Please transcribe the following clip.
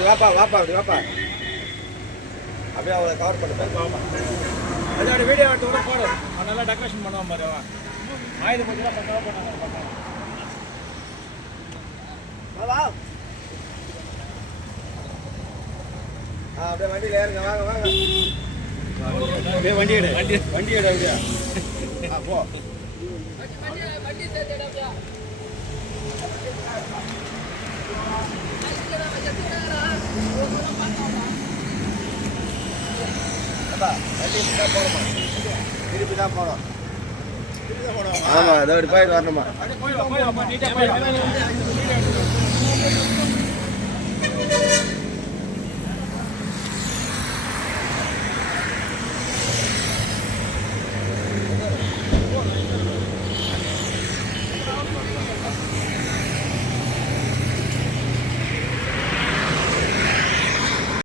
வாப்பா வாப்பா அப்படி வாப்பா அப்படியே அவளை கவர் பண்ண அதோட வீடியோ எடுத்து கூட போடு நல்லா டெக்கரேஷன் பண்ணுவான் பாரு ஆயுத பூஜை பண்ணாங்க அப்படியே வண்டியில் ஏறுங்க வாங்க வாங்க அப்படியே வண்டி எடு வண்டி எடு அப்படியா போ திருப்பி தான் போகணும் ஆமா அதை அப்படி போயிட்டு வரணுமா போயிடும் நீட்டாக போயிடும்